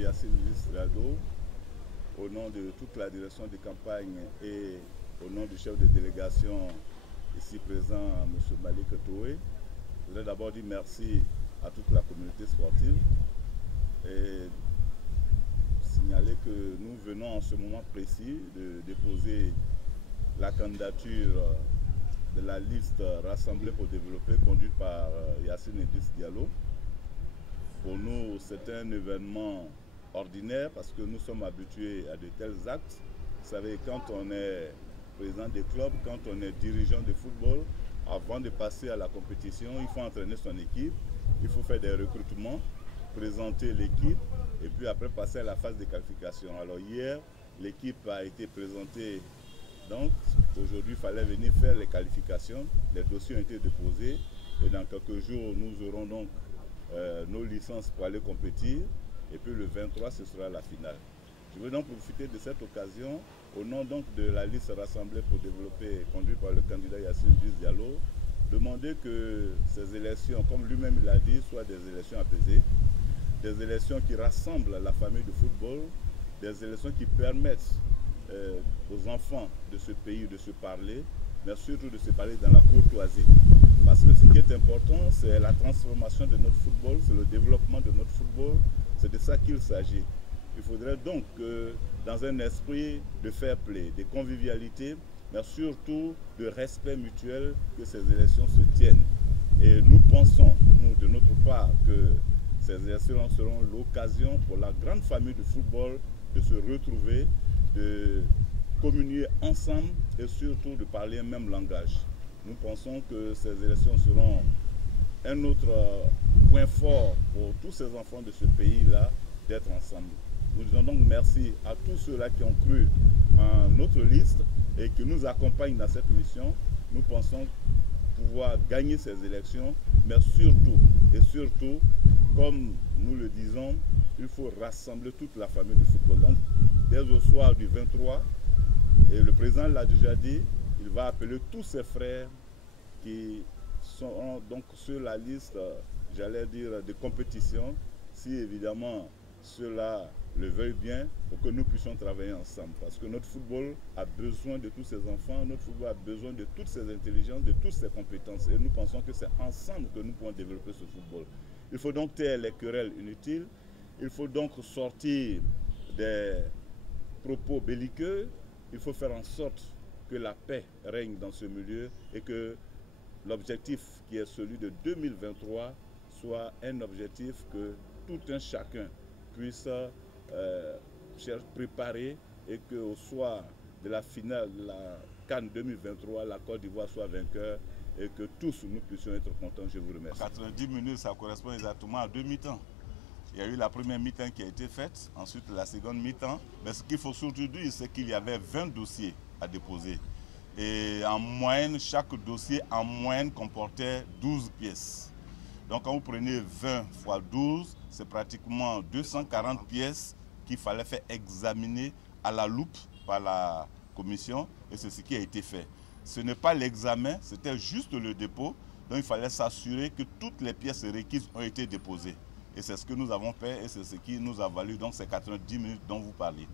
Yacine Diallo, au nom de toute la direction de campagne et au nom du chef de délégation ici présent, M. Malik Toué, je voudrais d'abord dire merci à toute la communauté sportive et signaler que nous venons en ce moment précis de déposer la candidature de la liste rassemblée pour développer, conduite par Yacine Diallo. Pour nous, c'est un événement ordinaire parce que nous sommes habitués à de tels actes. Vous savez, quand on est président des clubs, quand on est dirigeant de football, avant de passer à la compétition, il faut entraîner son équipe, il faut faire des recrutements, présenter l'équipe et puis après passer à la phase de qualification. Alors hier, l'équipe a été présentée, donc aujourd'hui il fallait venir faire les qualifications, les dossiers ont été déposés et dans quelques jours nous aurons donc nos licences pour aller compétir et puis le 23 ce sera la finale. Je veux donc profiter de cette occasion au nom donc de la liste rassemblée pour développer, conduite par le candidat Yacine Diallo, demander que ces élections, comme lui-même l'a dit, soient des élections apaisées, des élections qui rassemblent la famille du football, des élections qui permettent aux enfants de ce pays de se parler, mais surtout de se parler dans la courtoisie. Parce que ce qui est important, c'est la transformation de notre football, c'est le développement de notre football, c'est de ça qu'il s'agit. Il faudrait donc que dans un esprit de fair play, de convivialité, mais surtout de respect mutuel, que ces élections se tiennent. Et nous pensons, nous de notre part, que ces élections seront l'occasion pour la grande famille du football de se retrouver, de communier ensemble et surtout de parler un même langage. Nous pensons que ces élections seront un autre point fort pour tous ces enfants de ce pays-là d'être ensemble. Nous disons donc merci à tous ceux-là qui ont cru en notre liste et qui nous accompagnent dans cette mission. Nous pensons pouvoir gagner ces élections, mais surtout, comme nous le disons, il faut rassembler toute la famille du football. Donc, dès au soir du 23, et le président l'a déjà dit, il va appeler tous ses frères qui sont donc sur la liste, j'allais dire, de compétition, si évidemment ceux-là le veuillent bien, pour que nous puissions travailler ensemble. Parce que notre football a besoin de tous ces enfants, notre football a besoin de toutes ces intelligences, de toutes ces compétences. Et nous pensons que c'est ensemble que nous pouvons développer ce football. Il faut donc taire les querelles inutiles, il faut donc sortir des propos belliqueux, il faut faire en sorte que la paix règne dans ce milieu et que l'objectif qui est celui de 2023 soit un objectif que tout un chacun puisse préparer et qu'au soir de la finale de la CAN 2023, la Côte d'Ivoire soit vainqueur et que tous nous puissions être contents. Je vous remercie. 90 minutes, ça correspond exactement à 2 mi-temps. Il y a eu la première mi-temps qui a été faite, ensuite la seconde mi-temps. Mais ce qu'il faut surtout dire, c'est qu'il y avait 20 dossiers à déposer. Et en moyenne, chaque dossier en moyenne comportait 12 pièces. Donc quand vous prenez 20 fois 12, c'est pratiquement 240 pièces qu'il fallait faire examiner à la loupe par la commission. Et c'est ce qui a été fait. Ce n'est pas l'examen, c'était juste le dépôt. Donc il fallait s'assurer que toutes les pièces requises ont été déposées. Et c'est ce que nous avons fait et c'est ce qui nous a valu donc ces 90 minutes dont vous parlez.